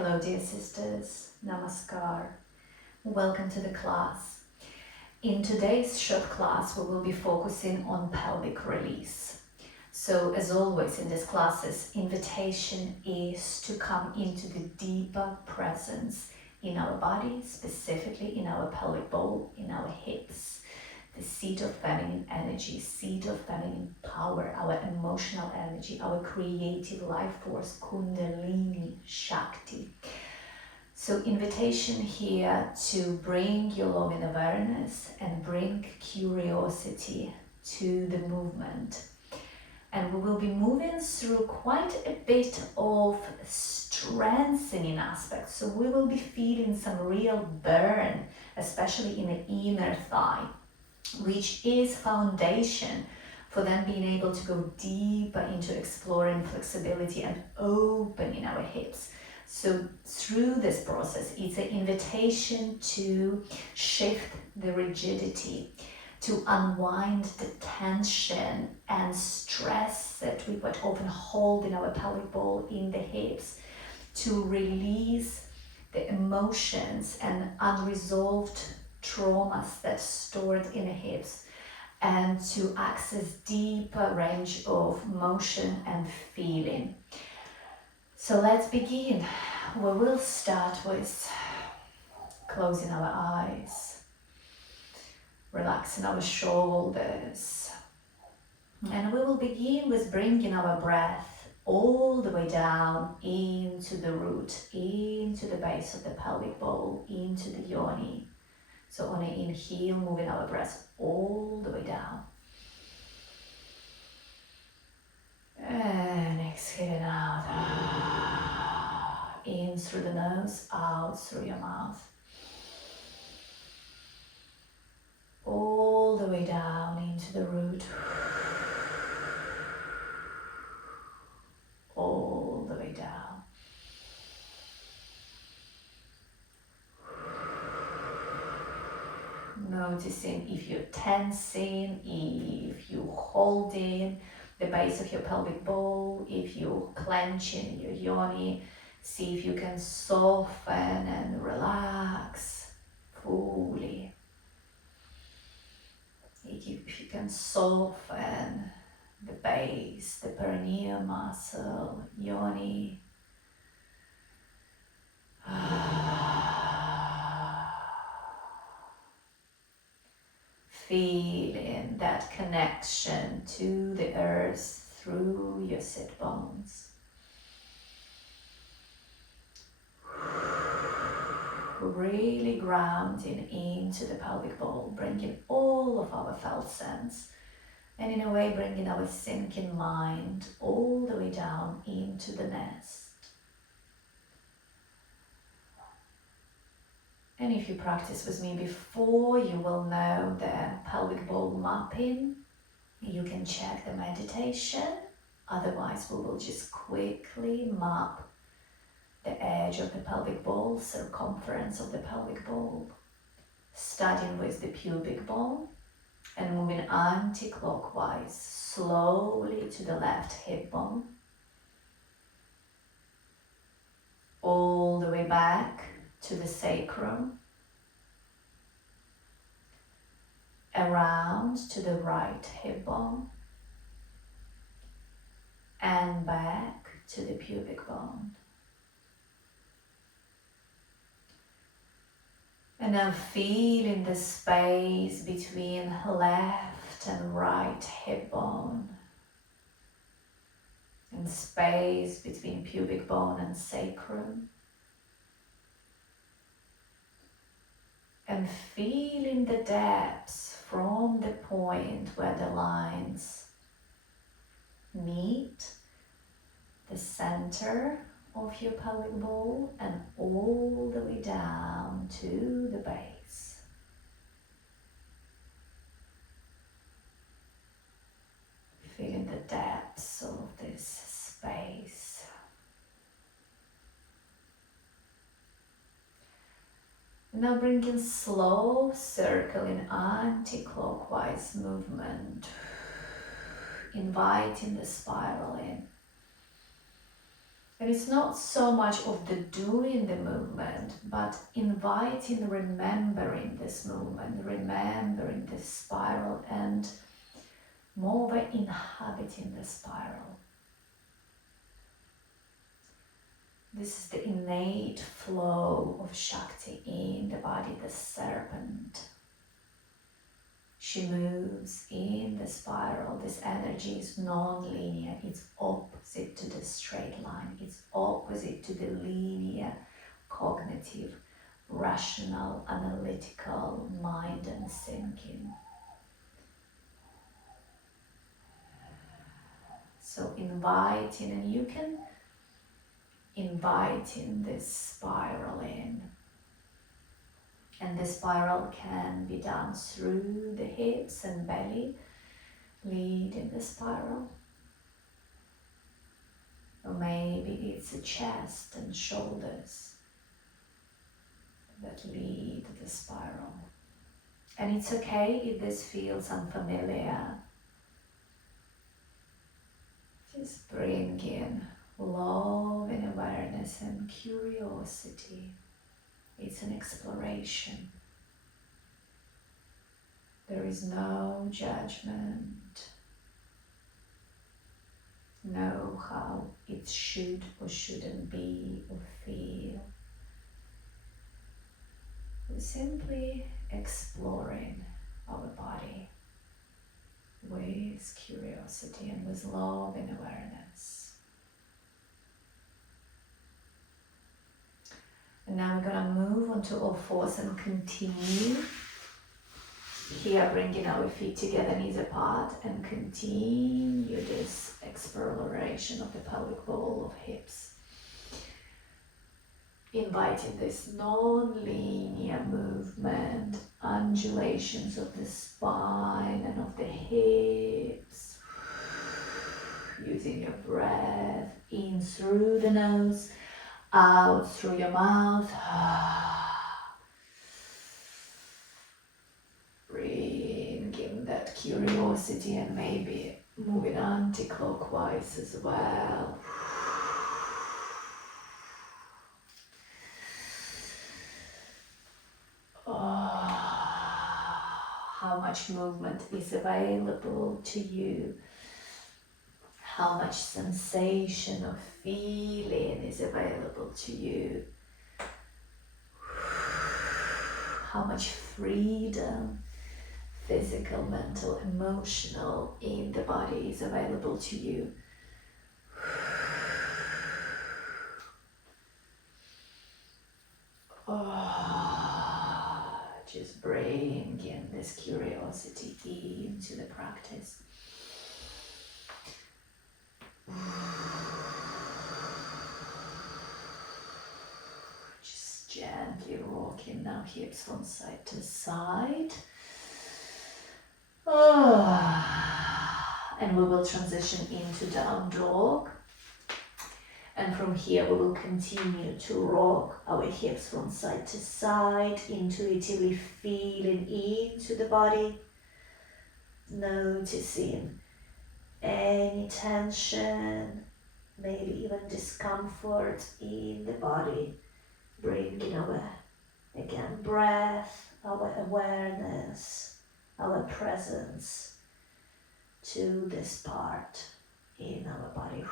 Hello dear sisters, Namaskar. Welcome to the class. In today's short class we will be focusing on pelvic release. So as always in these classes, invitation is to come into the deeper presence in our body, specifically in our pelvic bowl, in our hips, the seat of feminine energy, seat of feminine power, our emotional energy, our creative life force, Kundalini Shakti. So invitation here to bring your loving awareness and bring curiosity to the movement. And we will be moving through quite a bit of strengthening aspects. So we will be feeling some real burn, especially in the inner thigh, which is foundation for them being able to go deeper into exploring flexibility and opening our hips. So through this process, it's an invitation to shift the rigidity, to unwind the tension and stress that we quite often hold in our pelvic bowl, in the hips, to release the emotions and unresolved traumas that's stored in the hips, and to access deeper range of motion and feeling. So let's begin. We will start with closing our eyes, relaxing our shoulders, and we will begin with bringing our breath all the way down into the root, into the base of the pelvic bowl, into the yoni. So on an inhale, moving our breath all the way down. And exhaling out. In through the nose, out through your mouth. All the way down into the root. All the way down. Noticing if you're tensing, if you're holding the base of your pelvic bowl, if you're clenching your yoni. See if you can soften and relax fully. If you can soften the base, the perineal muscle, yoni. Feeling that connection to the earth through your sit bones. Really grounding into the pelvic bowl, bringing all of our felt sense, and in a way bringing our thinking mind all the way down into the nest. And if you practice with me before, you will know the pelvic bowl mapping. You can check the meditation. Otherwise, we will just quickly map the edge of the pelvic bowl, circumference of the pelvic bowl, starting with the pubic bone and moving anti-clockwise slowly to the left hip bone, all the way back to the sacrum, around to the right hip bone, and back to the pubic bone. And now feeling the space between left and right hip bone, and space between pubic bone and sacrum. And feeling the depths from the point where the lines meet the center of your pelvic bowl and all the way down to the base. Feeling the depths of this space. Now bringing slow circling anti-clockwise movement, inviting the spiral in. And it's not so much of the doing the movement, but inviting, remembering this movement, remembering this spiral, and more by inhabiting the spiral. This is the innate flow of Shakti in the body, the serpent. She moves in the spiral. This energy is non-linear. It's opposite to the straight line. It's opposite to the linear, cognitive, rational, analytical mind and thinking. So inviting, and you can invite in this spiral in. And the spiral can be done through the hips and belly, leading the spiral. Or maybe it's the chest and shoulders that lead the spiral. And it's okay if this feels unfamiliar. Just bring in love and awareness and curiosity. It's an exploration. There is no judgment. No how it should or shouldn't be or feel. We're simply exploring our body with curiosity and with love and awareness. And now we're going to move onto all fours and continue. Here, bringing our feet together, knees apart, and continue this exploration of the pelvic bowl of hips. Inviting this non-linear movement, undulations of the spine and of the hips. Using your breath in through the nose, out through your mouth. Bringing that curiosity and maybe moving anti-clockwise as well. How much movement is available to you? How much sensation of feeling is available to you? How much freedom, physical, mental, emotional, in the body is available to you? Just bring in this curiosity into the practice. Just gently rocking now hips from side to side. And we will transition into down dog. And from here we will continue to rock our hips from side to side, intuitively feeling into the body, noticing any tension, maybe even discomfort in the body, bringing our, again, breath, our awareness, our presence to this part in our body.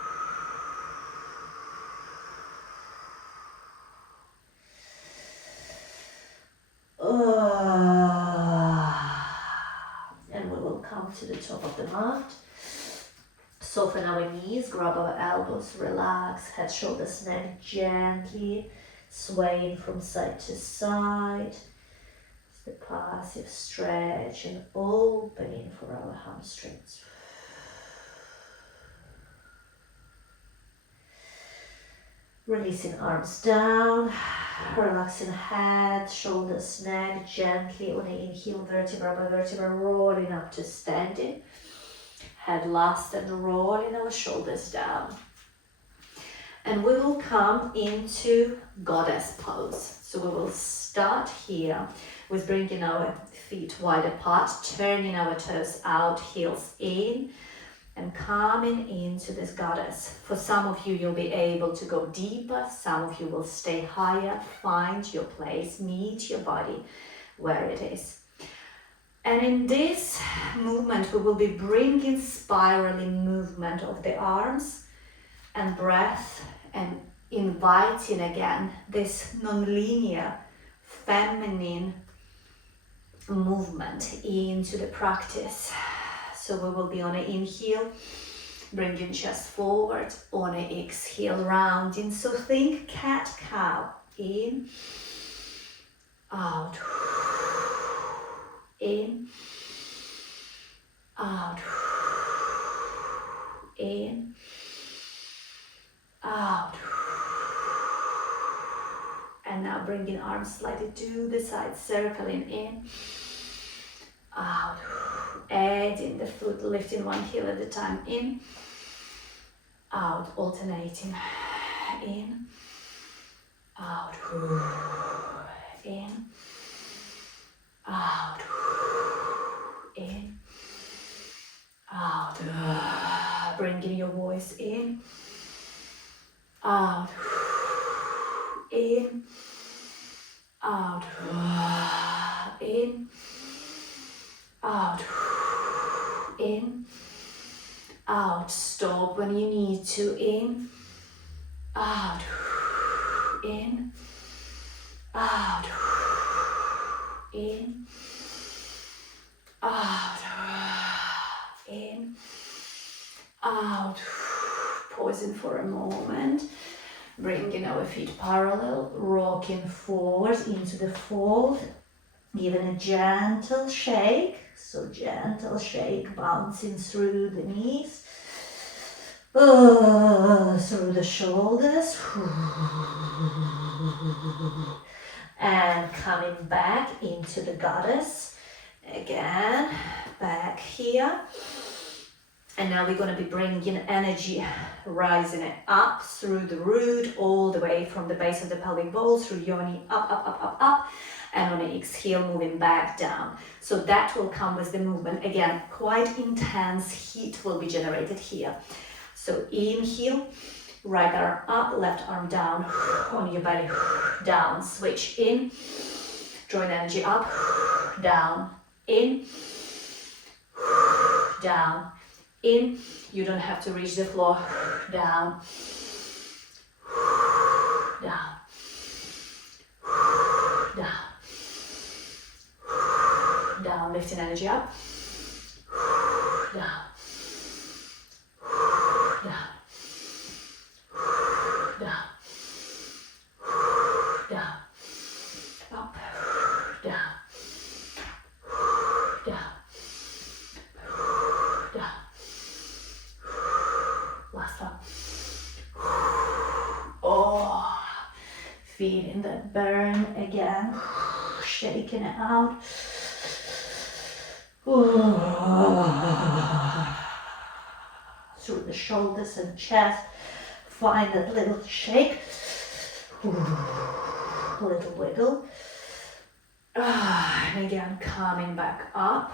And we will come to the top of the mat. Soften our knees, grab our elbows, relax, head, shoulders, neck gently, swaying from side to side. It's the passive stretch and opening for our hamstrings. Releasing arms down, relaxing head, shoulders, neck, gently on the inhale, vertebra by vertebra, rolling up to standing. Head last and rolling our shoulders down. And we will come into goddess pose. So we will start here with bringing our feet wide apart, turning our toes out, heels in, and coming into this goddess. For some of you, you'll be able to go deeper. Some of you will stay higher, find your place, meet your body where it is. And in this movement, we will be bringing spiraling movement of the arms and breath, and inviting again this non-linear feminine movement into the practice. So we will be on an inhale, bringing chest forward, on an exhale, rounding. So think cat-cow, in, out, in, out, in, out. And now bringing arms slightly to the side, circling in, out, adding the foot, lifting one heel at a time, in, out, alternating, in, out, in, out, in, out, bringing your voice in, out, in, out, in, out, in, out. Stop when you need to, in, out, in, out, in, out, in, out. Pausing for a moment. Bringing our feet parallel, rocking forward into the fold, giving a gentle shake. So gentle shake, bouncing through the knees, through the shoulders, and coming back into the goddess. Again, back here. And now we're going to be bringing energy, rising it up through the root, all the way from the base of the pelvic bowl, through yoni, up, up, up, up, up. And on an exhale, moving back down. So that will come with the movement. Again, quite intense heat will be generated here. So inhale, right arm up, left arm down, on your belly, down. Switch in, drawing energy up, down, in, down. In, you don't have to reach the floor, down, down, down, down, lifting energy up, down, down, down, down, up, down, down, down. Last one. Oh, feeling that burn again, shaking it out. Through the shoulders and chest, find that little shake, little wiggle. And again, coming back up.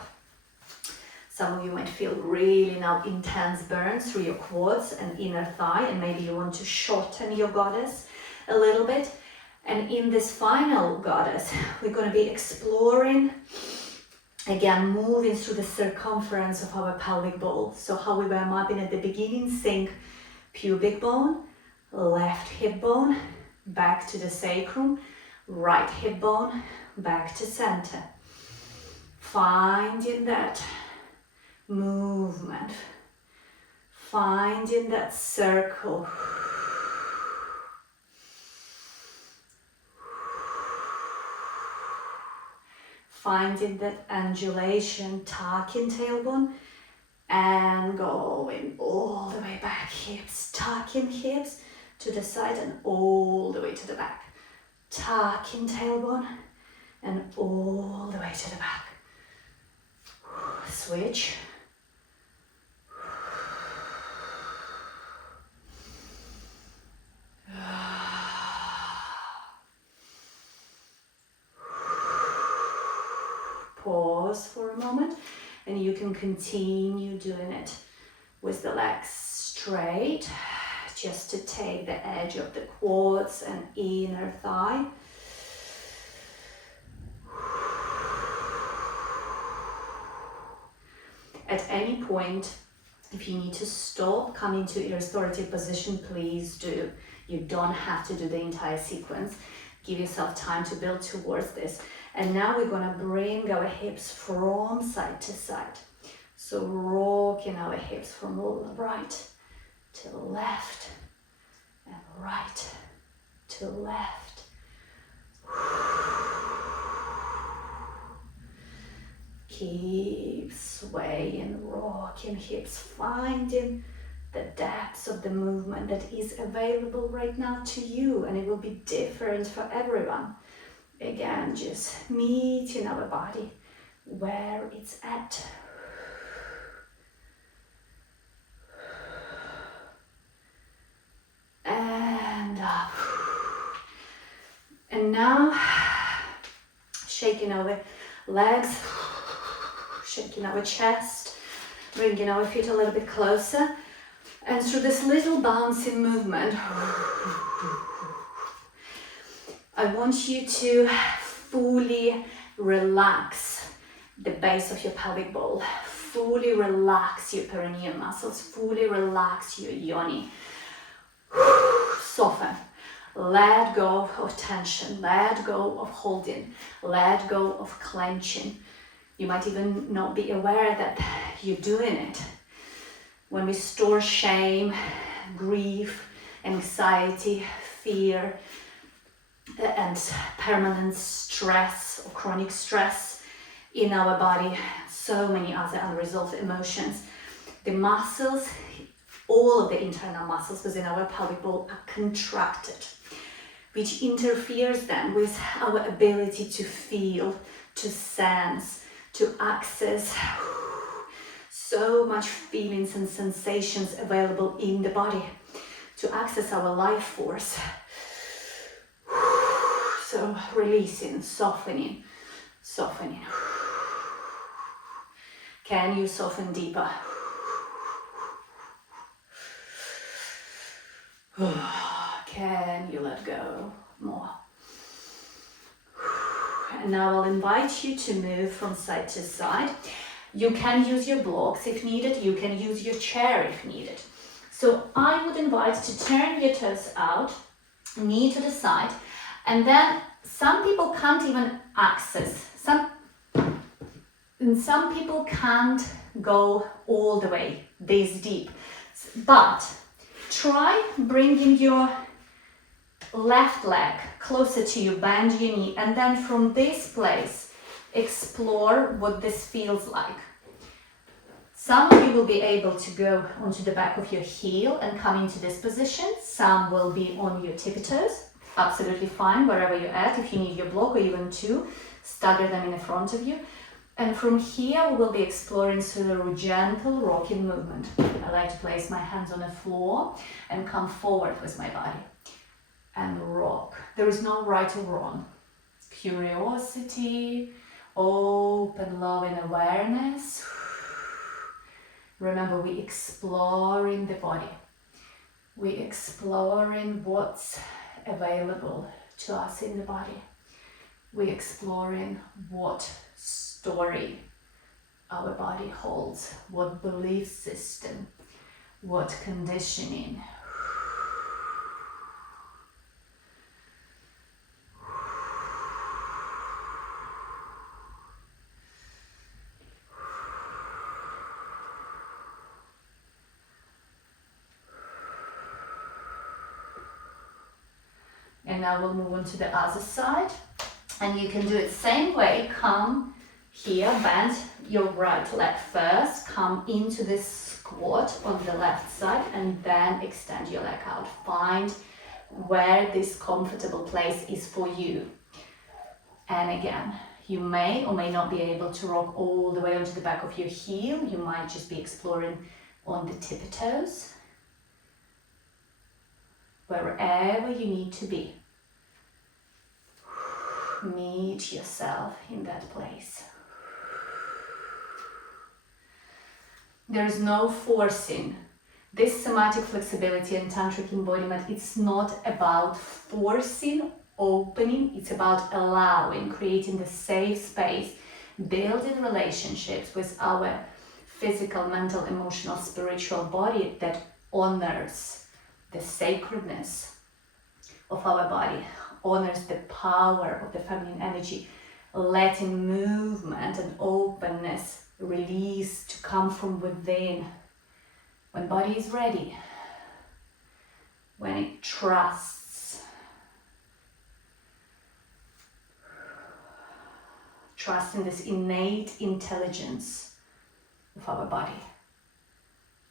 Some of you might feel really now intense burns through your quads and inner thigh, and maybe you want to shorten your goddess a little bit. And in this final goddess, we're going to be exploring, again, moving through the circumference of our pelvic bowl. So how we were mapping at the beginning, think pubic bone, left hip bone, back to the sacrum, right hip bone, back to center. Finding that movement, finding that circle, finding that undulation, tucking tailbone and going all the way back, hips, tucking hips to the side and all the way to the back, tucking tailbone and all the way to the back. Switch. Pause for a moment, and you can continue doing it with the legs straight, just to take the edge of the quads and inner thigh. At any point, if you need to stop, come into a restorative position, please do. You don't have to do the entire sequence. Give yourself time to build towards this. And now we're gonna bring our hips from side to side. So rocking our hips from right to left and right to left. Keep swaying, rocking hips, finding the depths of the movement that is available right now to you, and it will be different for everyone. Again, just meeting our body where it's at. And up. And now, shaking our legs, shaking our chest, bringing our feet a little bit closer. And through this little bouncing movement, I want you to fully relax the base of your pelvic bowl, fully relax your perineum muscles, fully relax your yoni. Soften. Let go of tension, let go of holding, let go of clenching. You might even not be aware that you're doing it. When we store shame, grief, anxiety, fear, and permanent stress or chronic stress in our body, so many other unresolved emotions, the muscles, all of the internal muscles within our pelvic bowl are contracted, which interferes then with our ability to feel, to sense, to access so much feelings and sensations available in the body, to access our life force. So releasing, softening, softening. Can you soften deeper? Can you let go more? And now I'll invite you to move from side to side. You can use your blocks if needed. You can use your chair if needed. So I would invite to turn your toes out, knee to the side, and then some people can't even access. Some people can't go all the way this deep, but try bringing your left leg closer to you, bend your knee, and then from this place, explore what this feels like. Some of you will be able to go onto the back of your heel and come into this position. Some will be on your tippy toes. Absolutely fine, wherever you're at. If you need your block or even two, stagger them in the front of you. And from here, we will be exploring through a gentle rocking movement. I like to place my hands on the floor and come forward with my body and rock. There is no right or wrong. Curiosity, open, loving awareness. Remember, we exploring the body. We exploring what's available to us in the body. We exploring what story our body holds, what belief system, what conditioning. And now we'll move on to the other side. And you can do it same way. Come here, bend your right leg first. Come into this squat on the left side and then extend your leg out. Find where this comfortable place is for you. And again, you may or may not be able to rock all the way onto the back of your heel. You might just be exploring on the tippy toes. Wherever you need to be. Meet yourself in that place. There is no forcing. This somatic flexibility and tantric embodiment, it's not about forcing, opening, it's about allowing, creating the safe space, building relationships with our physical, mental, emotional, spiritual body that honors the sacredness of our body, honors the power of the feminine energy, letting movement and openness, release to come from within. When body is ready, when it trusts in this innate intelligence of our body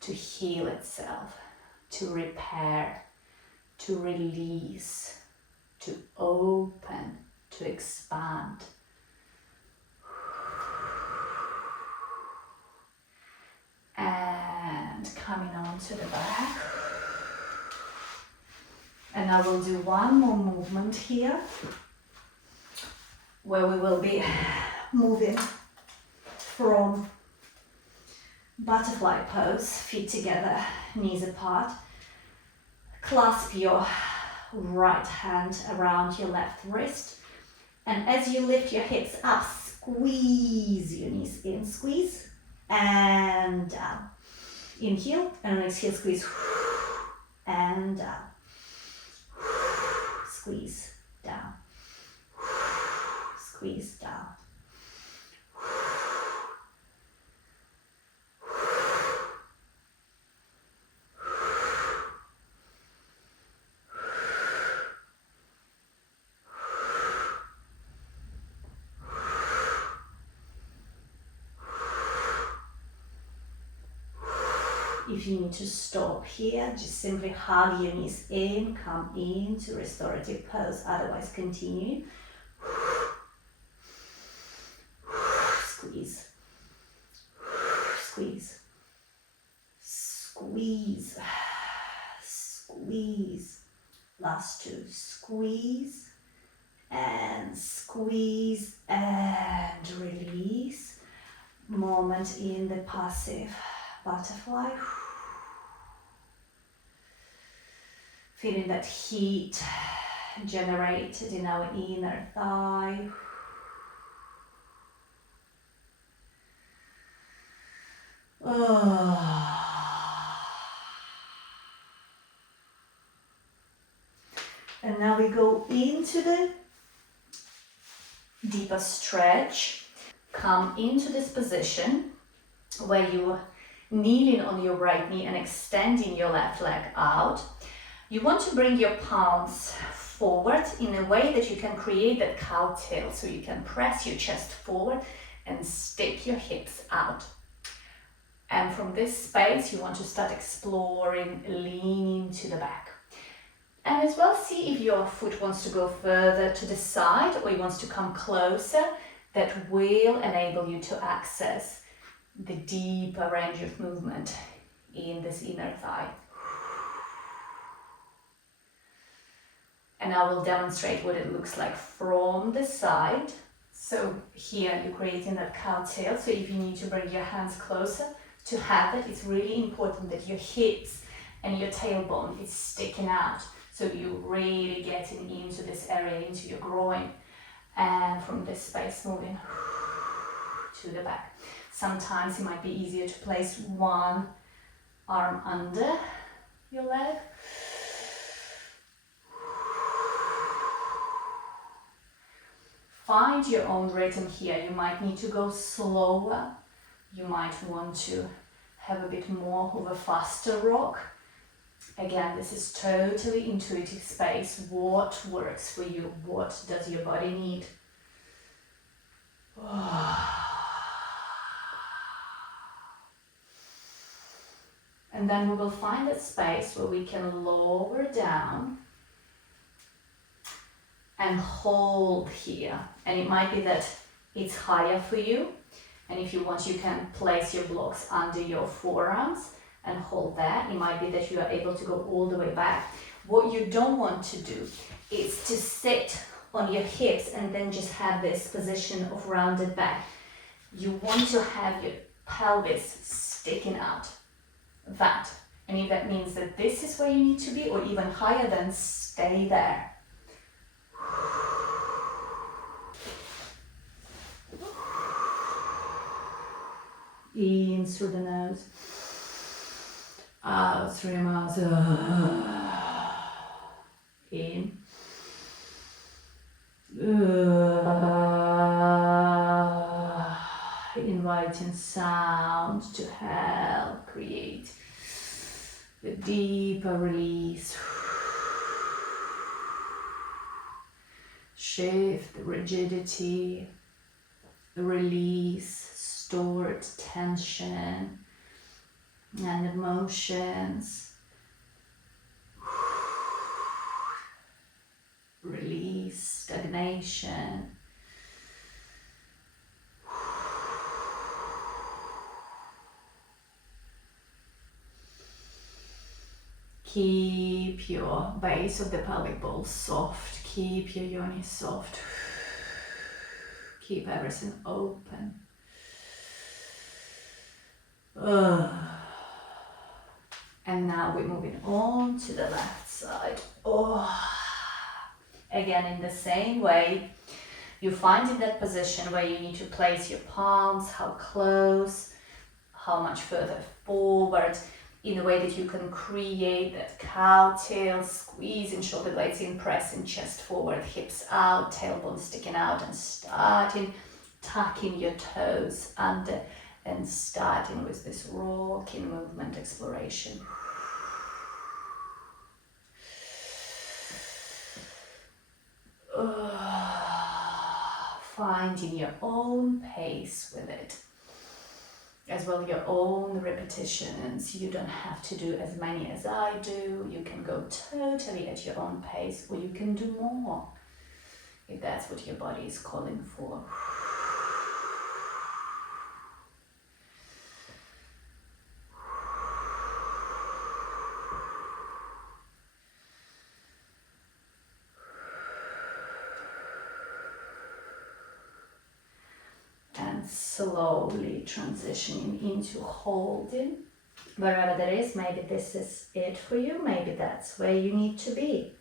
to heal itself, to repair, to release, to open, to expand. And coming on to the back. And I will do one more movement here where we will be moving from butterfly pose, feet together, knees apart. Clasp your right hand around your left wrist. And as you lift your hips up, squeeze your knees in, squeeze. And down. Inhale, and on exhale, squeeze. And down. Squeeze down. Squeeze down. If you need to stop here, just simply hug your knees in, come into restorative pose, otherwise continue. Squeeze, squeeze, squeeze, squeeze. Last two, squeeze and release. Moment in the passive butterfly. Feeling that heat generated in our inner thigh. And now we go into the deeper stretch. Come into this position where you are kneeling on your right knee and extending your left leg out. You want to bring your palms forward in a way that you can create that cow tail, so you can press your chest forward and stick your hips out. And from this space, you want to start exploring, leaning to the back. And as well, see if your foot wants to go further to the side or it wants to come closer. That will enable you to access the deeper range of movement in this inner thigh. And I will demonstrate what it looks like from the side. So here you're creating that cow tail. So if you need to bring your hands closer to have it, it's really important that your hips and your tailbone is sticking out. So you're really getting into this area, into your groin. And from this space, moving to the back. Sometimes it might be easier to place one arm under your leg. Find your own rhythm here. You might need to go slower. You might want to have a bit more of a faster rock. Again, this is totally intuitive space. What works for you? What does your body need? And then we will find a space where we can lower down and hold here. And it might be that it's higher for you. And if you want, you can place your blocks under your forearms and hold that. It might be that you are able to go all the way back. What you don't want to do is to sit on your hips and then just have this position of rounded back. You want to have your pelvis sticking out. That. And if that means that this is where you need to be or even higher, then stay there. In through the nose, out through your mouth. In. Inviting sound to help create the deeper release. Shift the rigidity, release stored tension and emotions. Release stagnation. Keep your base of the pelvic bowl soft. Keep your yoni soft. Keep everything open. And now we're moving on to the left side. Again, in the same way, you find in that position where you need to place your palms, how close, how much further forward, in a way that you can create that cow tail, squeezing shoulder blades in, pressing chest forward, hips out, tailbone sticking out, and starting tucking your toes under and starting with this rocking movement exploration. Finding your own pace with it. As well, your own repetitions. You don't have to do as many as I do. You can go totally at your own pace, or you can do more if that's what your body is calling for. And slowly transitioning into holding. Wherever that is, maybe this is it for you, maybe that's where you need to be.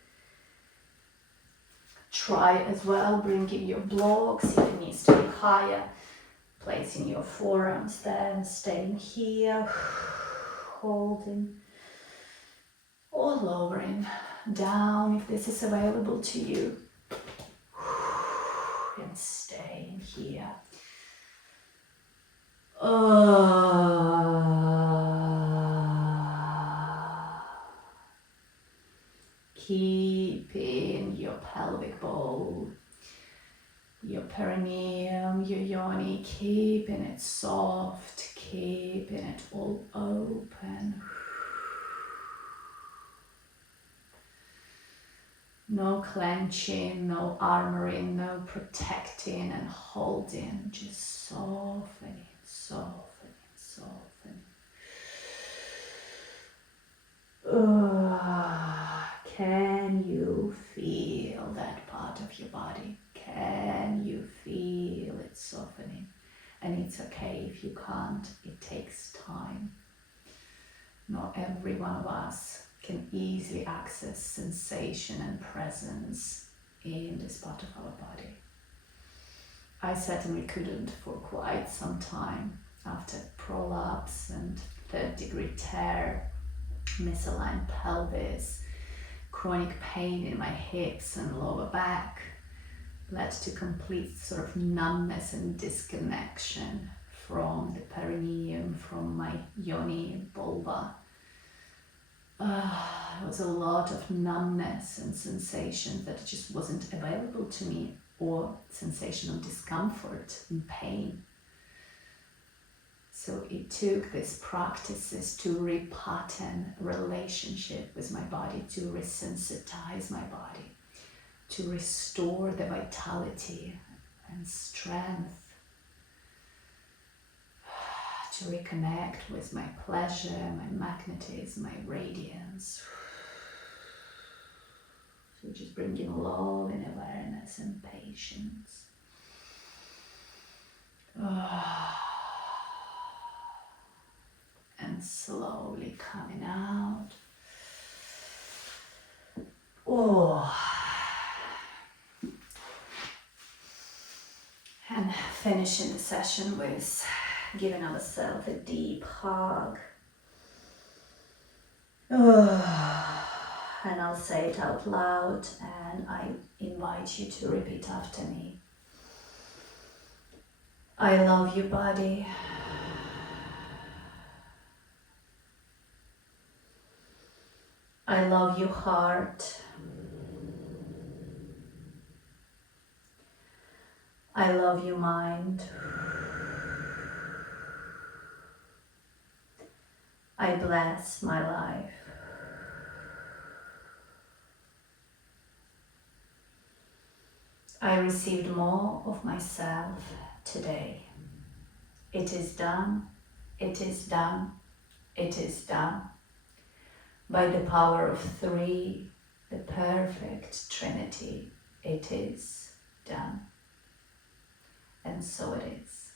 Try as well bringing your blocks, if it needs to be higher, placing your forearms there and staying here, holding, or lowering down if this is available to you, and staying here. Keeping your pelvic bowl, your perineum, your yoni, keeping it soft, keeping it all open. No clenching, no armoring, no protecting and holding, just softening, softening, softening. Can you feel that part of your body? Can you feel it softening? And it's okay if you can't, it takes time. Not every one of us can easily access sensation and presence in this part of our body. I certainly couldn't for quite some time after prolapse and third-degree tear, misaligned pelvis, chronic pain in my hips and lower back led to complete sort of numbness and disconnection from the perineum, from my yoni vulva. It was a lot of numbness and sensation that just wasn't available to me, or sensation of discomfort and pain. So it took these practices to repattern relationship with my body, to resensitize my body, to restore the vitality and strength, to reconnect with my pleasure, my magnetism, my radiance. So just bringing love and awareness and patience. and slowly coming out. Oh. And finishing the session with giving ourselves a deep hug. And I'll say it out loud, and I invite you to repeat after me. I love you, body. I love you, heart. I love you, mind. I bless my life. I received more of myself today. It is done, it is done, it is done. By the power of 3, the perfect Trinity, it is done. And so it is.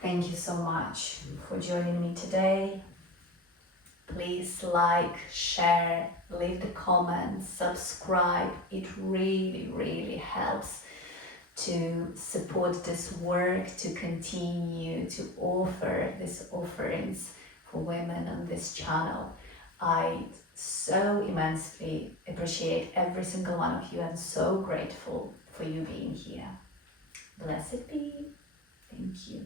Thank you so much for joining me today. Please like, share, leave the comments, subscribe. It really, really helps to support this work, to continue to offer these offerings for women on this channel. I so immensely appreciate every single one of you. I'm so grateful for you being here. Blessed be. Thank you.